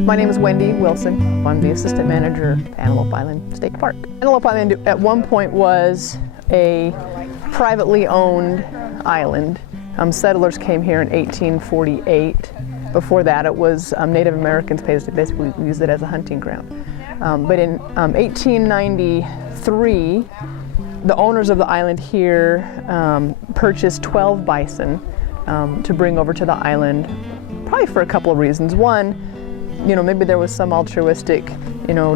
My name is Wendy Wilson. I'm the assistant manager at Antelope Island State Park. Antelope Island at one point was a privately owned island. Settlers came here in 1848. Before that it was Native Americans basically used it as a hunting ground. But in 1893, the owners of the island here purchased 12 bison to bring over to the island, probably for a couple of reasons. One, maybe there was some altruistic,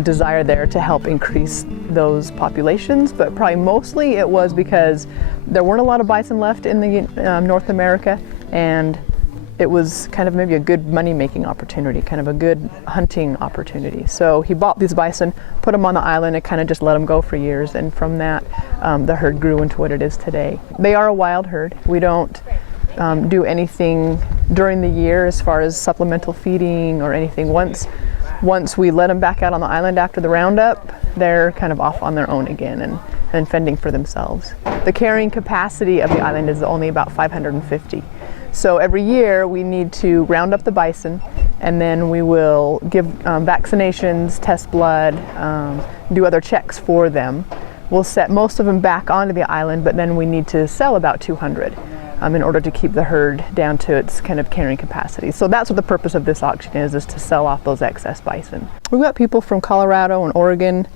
desire there to help increase those populations, but probably mostly it was because there weren't a lot of bison left in the North America, and it was kind of maybe a good money-making opportunity, kind of a good hunting opportunity. So he bought these bison, put them on the island, and kind of just let them go for years, and from that the herd grew into what it is today. They are a wild herd. We don't do anything during the year as far as supplemental feeding or anything. Once we let them back out on the island after the roundup, they're kind of off on their own again and fending for themselves. The carrying capacity of the island is only about 550. So every year we need to round up the bison, and then we will give vaccinations, test blood, do other checks for them. We'll set most of them back onto the island, but then we need to sell about 200 in order to keep the herd down to its kind of carrying capacity. So that's what the purpose of this auction is to sell off those excess bison. We've got people from Colorado and Oregon,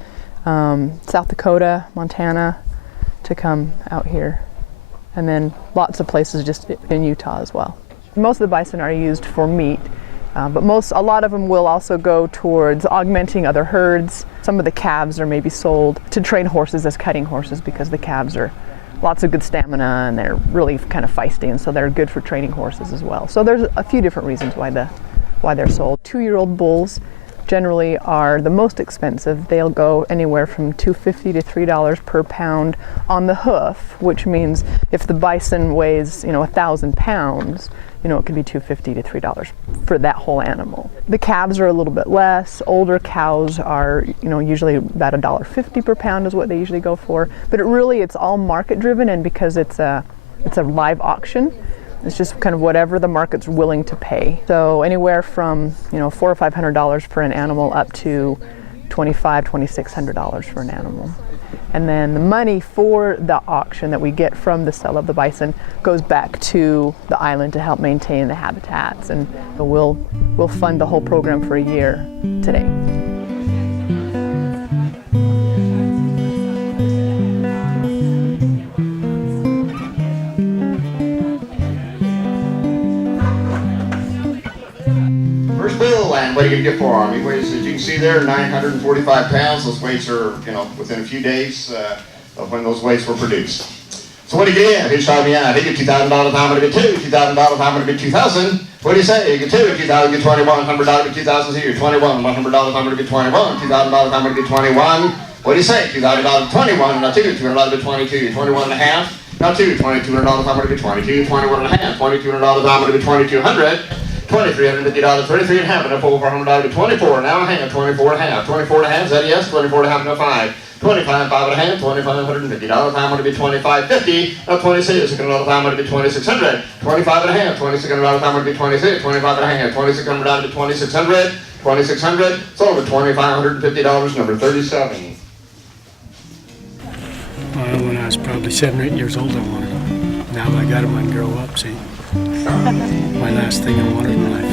South Dakota, Montana to come out here. And then lots of places just in Utah as well. Most of the bison are used for meat, but a lot of them will also go towards augmenting other herds. Some of the calves are maybe sold to train horses as cutting horses because the calves are lots of good stamina and they're really kind of feisty, and so they're good for training horses as well. So there's a few different reasons why they're sold. 2-year-old bulls generally are the most expensive. They'll go anywhere from $2.50 to $3 per pound on the hoof, which means if the bison weighs 1,000 pounds, it could be $2.50 to $3 for that whole animal. The calves are a little bit less. Older cows are usually about $1.50 per pound is what they usually go for. But it's all market driven, and because it's a live auction, it's just kind of whatever the market's willing to pay. So anywhere from $400 or $500 for an animal up to $2,500, $2,600 for an animal. And then the money for the auction that we get from the sale of the bison goes back to the island to help maintain the habitats, and we'll fund the whole program for a year today. Bill, and what are you going to get for him? He weighs, as you can see there, 945 pounds. Those weights are, within a few days of when those weights were produced. So what do you get? He's trying me out. He get $2,000, I'm going to get $2,000, I'm going to get $2,000. What do you say? You get $2,000, get $2,100, get $2,000 here. $2,100, I'm going to get $21. $2,000, I'm going to get $21. What do you say? $2,000, $21. Now $2,200, get $22. $21 and a half. Now $2,200, I'm going to get $22. $21 and a half. $2,200, I'm going to get $2,200. $2,350, 33 and a half, and a full $400 to 24. Now a half, 24 and a half. 24 and a half, is that yes? 24 and a half, no 5. 25, 5 and a half, $2,550. I'm going to be $2,550. Now 26, I'm going to be $2,600. 25 and a half, $2,600. I'm going to be $26. 25 and a half, $2,600 to $2,600. $2,600, sold at $2,550, number 37. Well, when I was probably 7 or 8 years old, I wanted them. Now that I got them, I can grow up, see. My last thing I wanted in life.